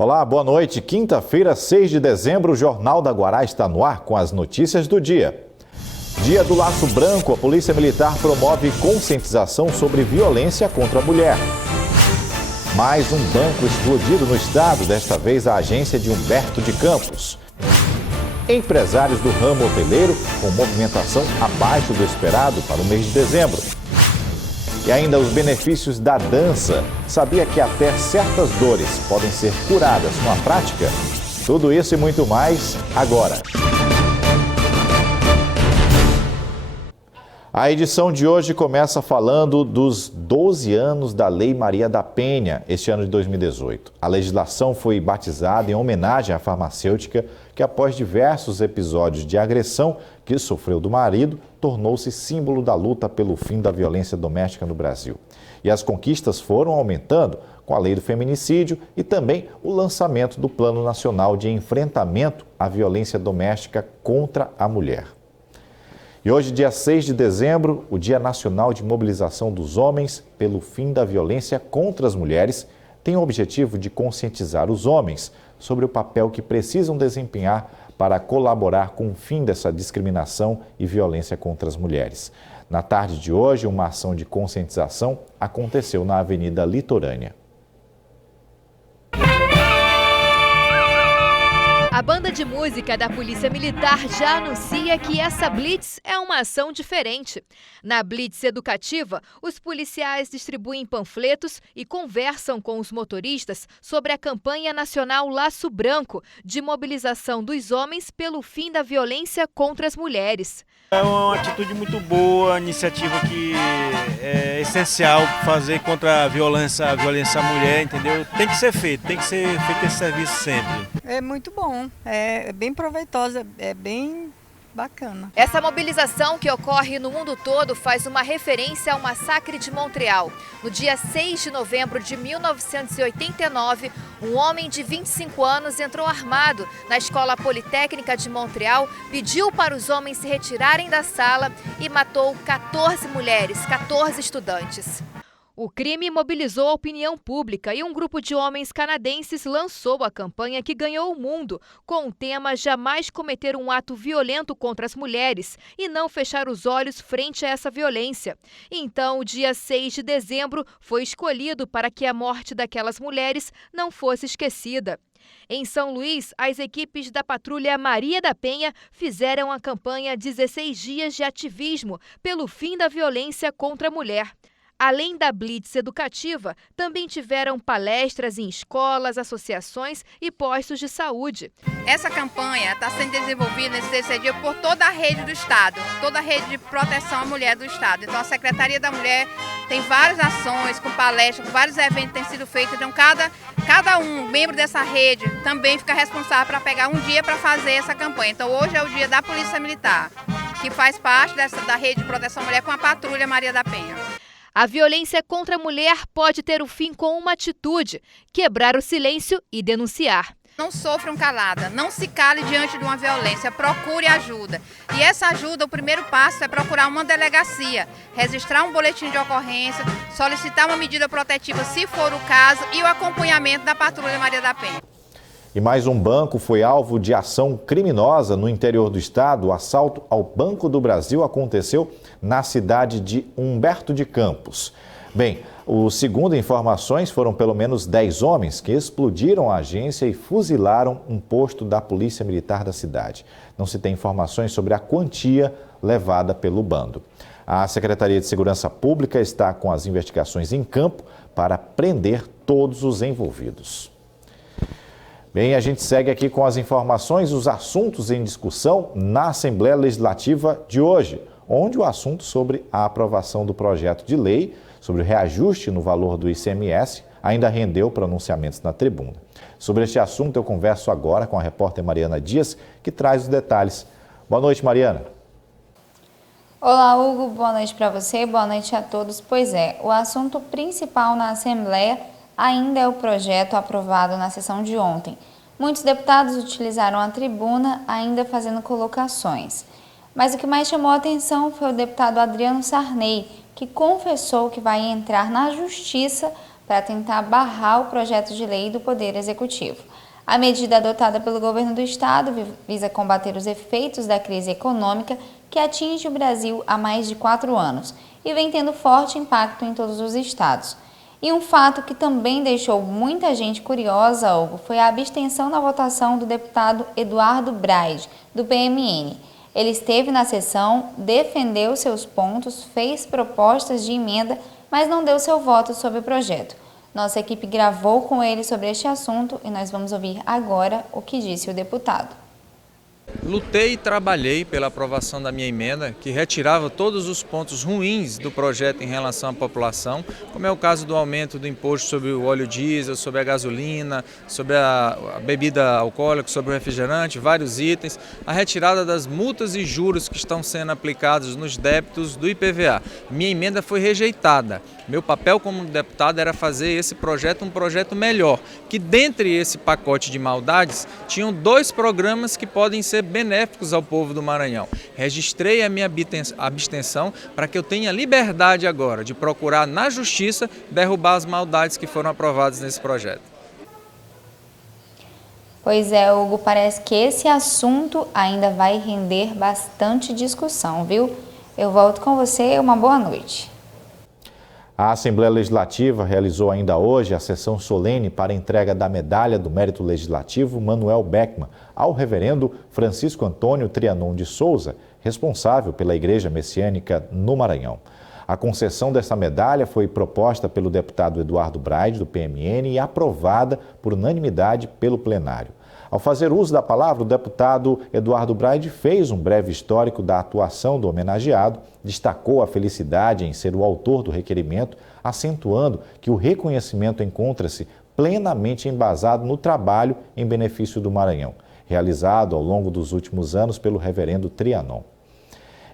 Olá, boa noite. Quinta-feira, 6 de dezembro, o Jornal da Guará está no ar com as notícias do dia. Dia do Laço Branco, a Polícia Militar promove conscientização sobre violência contra a mulher. Mais um banco explodido no estado, desta vez a agência de Humberto de Campos. Empresários do ramo hoteleiro com movimentação abaixo do esperado para o mês de dezembro. E ainda os benefícios da dança. Sabia que até certas dores podem ser curadas com a prática? Tudo isso e muito mais agora. A edição de hoje começa falando dos 12 anos da Lei Maria da Penha, este ano de 2018. A legislação foi batizada em homenagem à farmacêutica que, após diversos episódios de agressão que sofreu do marido, tornou-se símbolo da luta pelo fim da violência doméstica no Brasil. E as conquistas foram aumentando com a lei do feminicídio e também o lançamento do Plano Nacional de Enfrentamento à Violência Doméstica contra a Mulher. E hoje, dia 6 de dezembro, o Dia Nacional de Mobilização dos Homens pelo Fim da Violência contra as Mulheres, tem o objetivo de conscientizar os homens sobre o papel que precisam desempenhar para colaborar com o fim dessa discriminação e violência contra as mulheres. Na tarde de hoje, uma ação de conscientização aconteceu na Avenida Litorânea. A banda de música da Polícia Militar já anuncia que essa blitz é uma ação diferente. Na blitz educativa, os policiais distribuem panfletos e conversam com os motoristas sobre a campanha nacional Laço Branco, de mobilização dos homens pelo fim da violência contra as mulheres. É uma atitude muito boa, iniciativa que é essencial fazer contra a violência à mulher, entendeu? Tem que ser feito esse serviço sempre. É muito bom, é bem proveitosa, é bem bacana. Essa mobilização que ocorre no mundo todo faz uma referência ao massacre de Montreal. No dia 6 de novembro de 1989, um homem de 25 anos entrou armado na Escola Politécnica de Montreal, pediu para os homens se retirarem da sala e matou 14 mulheres, 14 estudantes. O crime mobilizou a opinião pública e um grupo de homens canadenses lançou a campanha que ganhou o mundo, com o tema Jamais cometer um ato violento contra as mulheres e não fechar os olhos frente a essa violência. Então, o dia 6 de dezembro foi escolhido para que a morte daquelas mulheres não fosse esquecida. Em São Luís, as equipes da Patrulha Maria da Penha fizeram a campanha 16 dias de ativismo pelo fim da violência contra a mulher. Além da blitz educativa, também tiveram palestras em escolas, associações e postos de saúde. Essa campanha está sendo desenvolvida nesse terceiro dia por toda a rede do Estado, toda a rede de proteção à mulher do Estado. Então a Secretaria da Mulher tem várias ações, com palestras, com vários eventos que têm sido feitos. Então cada um, membro dessa rede, também fica responsável para pegar um dia para fazer essa campanha. Então hoje é o dia da Polícia Militar, que faz parte da rede de proteção à mulher com a Patrulha Maria da Penha. A violência contra a mulher pode ter o fim com uma atitude: quebrar o silêncio e denunciar. Não sofram calada, não se cale diante de uma violência, procure ajuda. E essa ajuda, o primeiro passo é procurar uma delegacia, registrar um boletim de ocorrência, solicitar uma medida protetiva se for o caso e o acompanhamento da Patrulha Maria da Penha. E mais um banco foi alvo de ação criminosa no interior do estado. O assalto ao Banco do Brasil aconteceu na cidade de Humberto de Campos. Bem, segundo informações, foram pelo menos 10 homens que explodiram a agência e fuzilaram um posto da Polícia Militar da cidade. Não se tem informações sobre a quantia levada pelo bando. A Secretaria de Segurança Pública está com as investigações em campo para prender todos os envolvidos. Bem, a gente segue aqui com as informações, os assuntos em discussão na Assembleia Legislativa de hoje, onde o assunto sobre a aprovação do projeto de lei sobre o reajuste no valor do ICMS ainda rendeu pronunciamentos na tribuna. Sobre este assunto, eu converso agora com a repórter Mariana Dias, que traz os detalhes. Boa noite, Mariana. Olá, Hugo. Boa noite para você, boa noite a todos. Pois é, o assunto principal na Assembleia ainda é o projeto aprovado na sessão de ontem. Muitos deputados utilizaram a tribuna ainda fazendo colocações. Mas o que mais chamou a atenção foi o deputado Adriano Sarney, que confessou que vai entrar na justiça para tentar barrar o projeto de lei do Poder Executivo. A medida adotada pelo governo do estado visa combater os efeitos da crise econômica que atinge o Brasil há mais de 4 anos e vem tendo forte impacto em todos os estados. E um fato que também deixou muita gente curiosa, Hugo, foi a abstenção na votação do deputado Eduardo Braide, do PMN. Ele esteve na sessão, defendeu seus pontos, fez propostas de emenda, mas não deu seu voto sobre o projeto. Nossa equipe gravou com ele sobre este assunto e nós vamos ouvir agora o que disse o deputado. Lutei e trabalhei pela aprovação da minha emenda, que retirava todos os pontos ruins do projeto em relação à população, como é o caso do aumento do imposto sobre o óleo diesel, sobre a gasolina, sobre a bebida alcoólica, sobre o refrigerante, vários itens, a retirada das multas e juros que estão sendo aplicados nos débitos do IPVA. Minha emenda foi rejeitada. Meu papel como deputado era fazer esse projeto um projeto melhor, que dentre esse pacote de maldades, tinham 2 programas que podem ser benéficos ao povo do Maranhão. Registrei a minha abstenção para que eu tenha liberdade agora de procurar na justiça derrubar as maldades que foram aprovadas nesse projeto. Pois é, Hugo, parece que esse assunto ainda vai render bastante discussão, viu? Eu volto com você, uma boa noite. A Assembleia Legislativa realizou ainda hoje a sessão solene para a entrega da Medalha do Mérito Legislativo Manuel Beckmann ao reverendo Francisco Antônio Trianon de Souza, responsável pela Igreja Messiânica no Maranhão. A concessão dessa medalha foi proposta pelo deputado Eduardo Braide, do PMN, e aprovada por unanimidade pelo plenário. Ao fazer uso da palavra, o deputado Eduardo Braide fez um breve histórico da atuação do homenageado, destacou a felicidade em ser o autor do requerimento, acentuando que o reconhecimento encontra-se plenamente embasado no trabalho em benefício do Maranhão, realizado ao longo dos últimos anos pelo reverendo Trianon.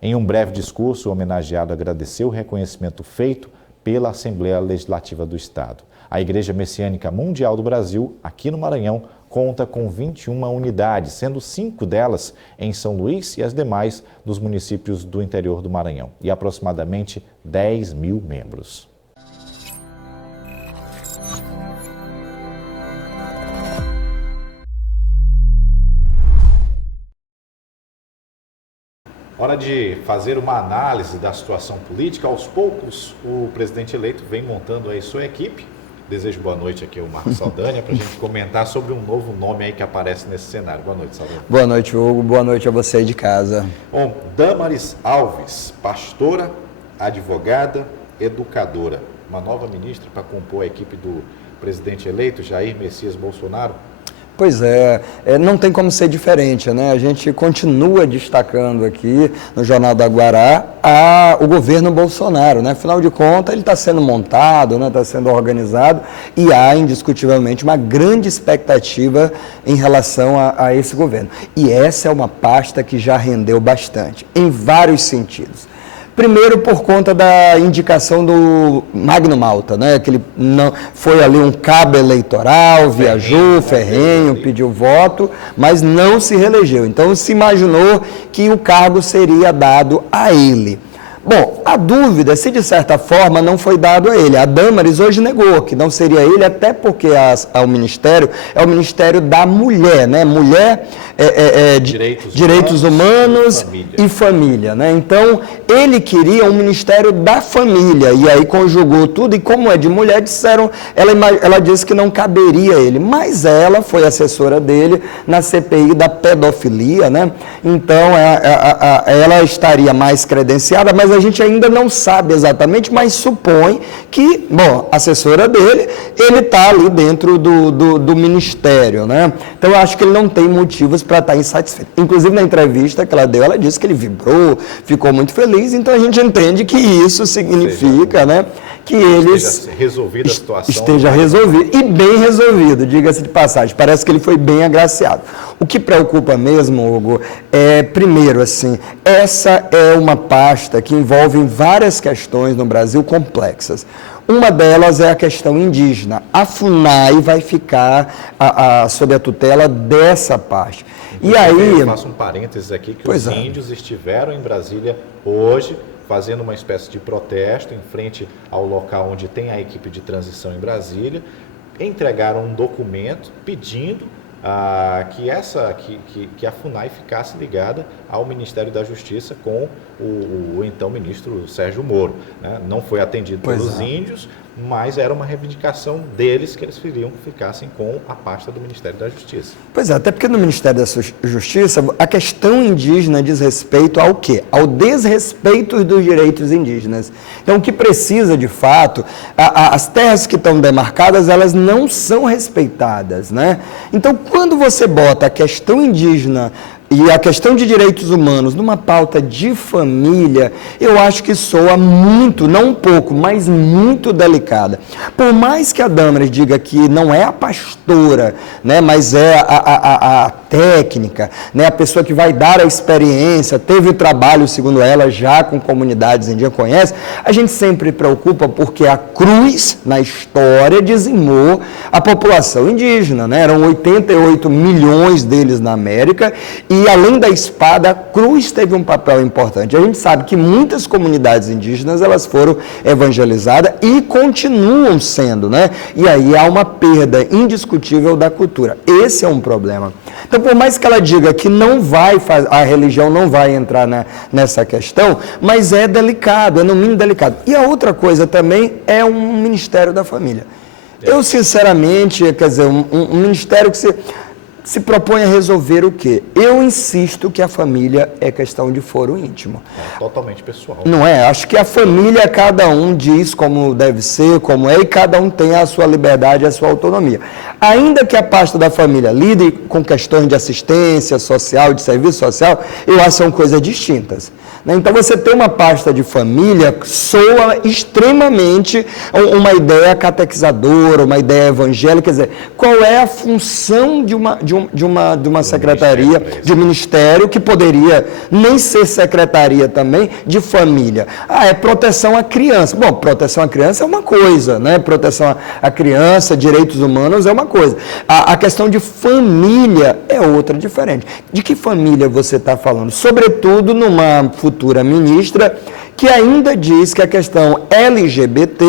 Em um breve discurso, o homenageado agradeceu o reconhecimento feito pela Assembleia Legislativa do Estado. A Igreja Messiânica Mundial do Brasil, aqui no Maranhão, conta com 21 unidades, sendo 5 delas em São Luís e as demais dos municípios do interior do Maranhão, e aproximadamente 10 mil membros. Hora de fazer uma análise da situação política. Aos poucos, o presidente eleito vem montando aí sua equipe. Desejo boa noite aqui ao Marcos Saldanha para a gente comentar sobre um novo nome aí que aparece nesse cenário. Boa noite, Saldanha. Boa noite, Hugo. Boa noite a você aí de casa. Bom, Damaris Alves, pastora, advogada, educadora. Uma nova ministra para compor a equipe do presidente eleito, Jair Messias Bolsonaro. Pois é, não tem como ser diferente, né? A gente continua destacando aqui no Jornal da Guará o governo Bolsonaro, né? Afinal de contas, ele está sendo montado, né? Está sendo organizado e há, indiscutivelmente, uma grande expectativa em relação a esse governo. E essa é uma pasta que já rendeu bastante, em vários sentidos. Primeiro, por conta da indicação do Magno Malta, né? Que ele não, foi ali um cabo eleitoral, viajou, ferrenho, pediu voto, mas não se reelegeu. Então, se imaginou que o cargo seria dado a ele. Bom, a dúvida, se de certa forma não foi dado a ele. A Damaris hoje negou que não seria ele, até porque o Ministério é o Ministério da Mulher, né? Mulher, direitos humanos e família, né? Então, ele queria um Ministério da Família, e aí conjugou tudo, e como é de mulher, disseram, ela disse que não caberia a ele, mas ela foi assessora dele na CPI da pedofilia, né? Então, ela estaria mais credenciada, mas a gente ainda não sabe exatamente, mas supõe que, bom, assessora dele, ele está ali dentro do Ministério, né? Então, eu acho que ele não tem motivos para estar insatisfeito. Inclusive, na entrevista que ela deu, ela disse que ele vibrou, ficou muito feliz, então a gente entende que isso significa, né, que eles... Resolvida a situação. Esteja resolvido, e bem resolvido, diga-se de passagem. Parece que ele foi bem agraciado. O que preocupa mesmo, Hugo, primeiro, assim, essa é uma pasta que envolve várias questões no Brasil complexas. Uma delas é a questão indígena. A FUNAI vai ficar sob a tutela dessa parte. E aí... Eu faço um parênteses aqui, que os índios estiveram em Brasília hoje fazendo uma espécie de protesto em frente ao local onde tem a equipe de transição em Brasília, entregaram um documento pedindo que a FUNAI ficasse ligada ao Ministério da Justiça com o então ministro Sérgio Moro, né? Não foi atendido pelos índios, mas era uma reivindicação deles que eles queriam que ficassem com a pasta do Ministério da Justiça. Pois é, até porque no Ministério da Justiça a questão indígena diz respeito ao quê? Ao desrespeito dos direitos indígenas. Então o que precisa de fato, as terras que estão demarcadas, elas não são respeitadas, né? Então quando você bota a questão indígena e a questão de direitos humanos numa pauta de família, eu acho que soa muito, não um pouco, mas muito delicada. Por mais que a Damaris diga que não é a pastora, né, mas é a técnica, né, a pessoa que vai dar a experiência, teve o trabalho, segundo ela, já com comunidades indígenas, conhece, a gente sempre preocupa porque a cruz, na história, dizimou a população indígena, né? Eram 88 milhões deles na América e, além da espada, a cruz teve um papel importante. A gente sabe que muitas comunidades indígenas, elas foram evangelizadas e continuam sendo, né? E aí há uma perda indiscutível da cultura. Esse é um problema. Então, por mais que ela diga que não vai, a religião não vai entrar nessa questão, mas é delicado, é no mínimo delicado. E a outra coisa também é um Ministério da Família. Eu, sinceramente, quer dizer, um ministério que se propõe a resolver o quê? Eu insisto que a família é questão de foro íntimo. É totalmente pessoal. Não é? Acho que a família, cada um diz como deve ser, como é, e cada um tem a sua liberdade, a sua autonomia. Ainda que a pasta da família lide com questões de assistência social, de serviço social, eu acho que são coisas distintas. Então, você ter uma pasta de família soa extremamente uma ideia catequizadora, uma ideia evangélica. Quer dizer, qual é a função de uma secretaria, de um ministério, que poderia nem ser secretaria também, de família? É proteção à criança. Bom, proteção à criança é uma coisa, né? Proteção à criança, direitos humanos é uma coisa. A questão de família é outra, diferente. De que família você está falando? Sobretudo numa futura ministra que ainda diz que a questão LGBT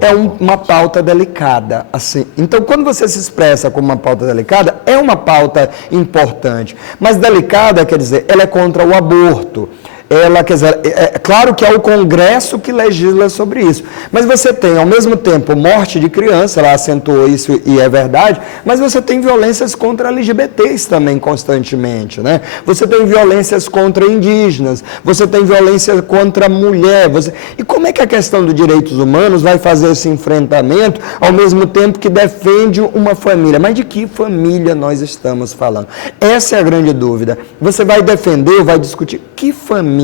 é uma pauta delicada. Assim. Então, quando você se expressa como uma pauta delicada, é uma pauta importante. Mas delicada, quer dizer, ela é contra o aborto. Ela, quer dizer, é claro que é o Congresso que legisla sobre isso, mas você tem, ao mesmo tempo, morte de criança, ela acentuou isso e é verdade, mas você tem violências contra LGBTs também constantemente, né? Você tem violências contra indígenas, você tem violência contra a mulher, e como é que a questão dos direitos humanos vai fazer esse enfrentamento ao mesmo tempo que defende uma família? Mas de que família nós estamos falando? Essa é a grande dúvida. Você vai defender, vai discutir que família?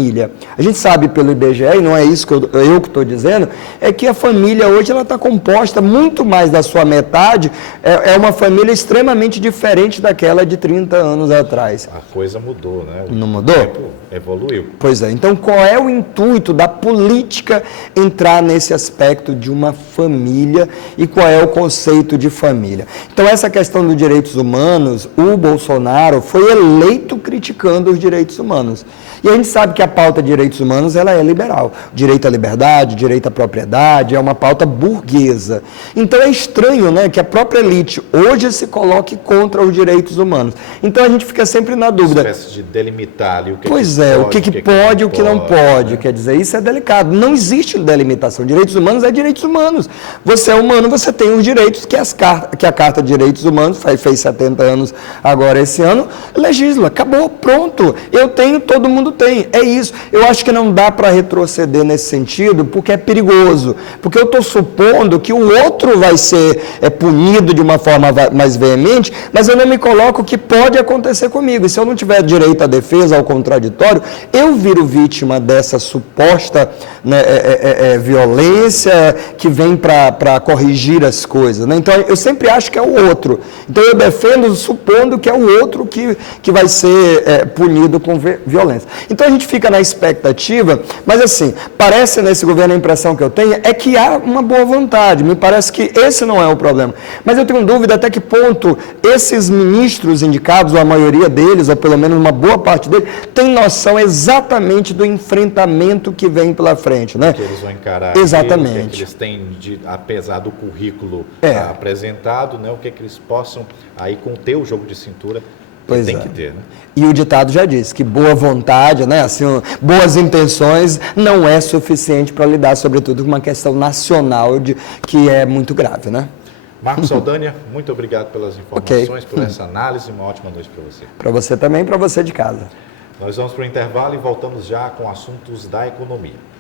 A gente sabe pelo IBGE, e não é isso que eu que estou dizendo, é que a família hoje ela está composta muito mais da sua metade, é uma família extremamente diferente daquela de 30 anos atrás. A coisa mudou, né? Não mudou? O tempo evoluiu. Pois é, então qual é o intuito da política entrar nesse aspecto de uma família e qual é o conceito de família? Então essa questão dos direitos humanos, o Bolsonaro foi eleito criticando os direitos humanos. E a gente sabe que a pauta de direitos humanos ela é liberal. Direito à liberdade, direito à propriedade, é uma pauta burguesa. Então é estranho, né, que a própria elite hoje se coloque contra os direitos humanos. Então a gente fica sempre na dúvida. Uma espécie de delimitar ali o que pois que é, pode, o que pode e o que não pode. Né? Quer dizer, isso é delicado. Não existe delimitação. Direitos humanos é direitos humanos. Você é humano, você tem os direitos que a Carta de Direitos Humanos, fez 70 anos agora esse ano, legisla. Acabou, pronto. Eu tenho, todo mundo tem. É isso. Eu acho que não dá para retroceder nesse sentido, porque é perigoso. Porque eu estou supondo que o outro vai ser punido de uma forma mais veemente, mas eu não me coloco que pode acontecer comigo. E se eu não tiver direito à defesa, ao contraditório, eu viro vítima dessa suposta violência que vem para corrigir as coisas. Né? Então, eu sempre acho que é o outro. Então, eu defendo supondo que é o outro que vai ser punido com violência. Então, a gente fica fica na expectativa, mas assim, parece nesse governo, a impressão que eu tenho é que há uma boa vontade, me parece que esse não é o problema. Mas eu tenho dúvida até que ponto esses ministros indicados, ou a maioria deles, ou pelo menos uma boa parte deles, tem noção exatamente do enfrentamento que vem pela frente, né? Que eles vão encarar. Exatamente. O que eles têm, apesar do currículo apresentado, né? O que eles possam aí conter o jogo de cintura. Pois tem que ter, né? E o ditado já disse que boa vontade, né, assim, boas intenções não é suficiente para lidar, sobretudo, com uma questão nacional que é muito grave, né? Marcos Saldanha, muito obrigado pelas informações, por essa análise. Uma ótima noite para você. Para você também e para você de casa. Nós vamos para o intervalo e voltamos já com assuntos da economia.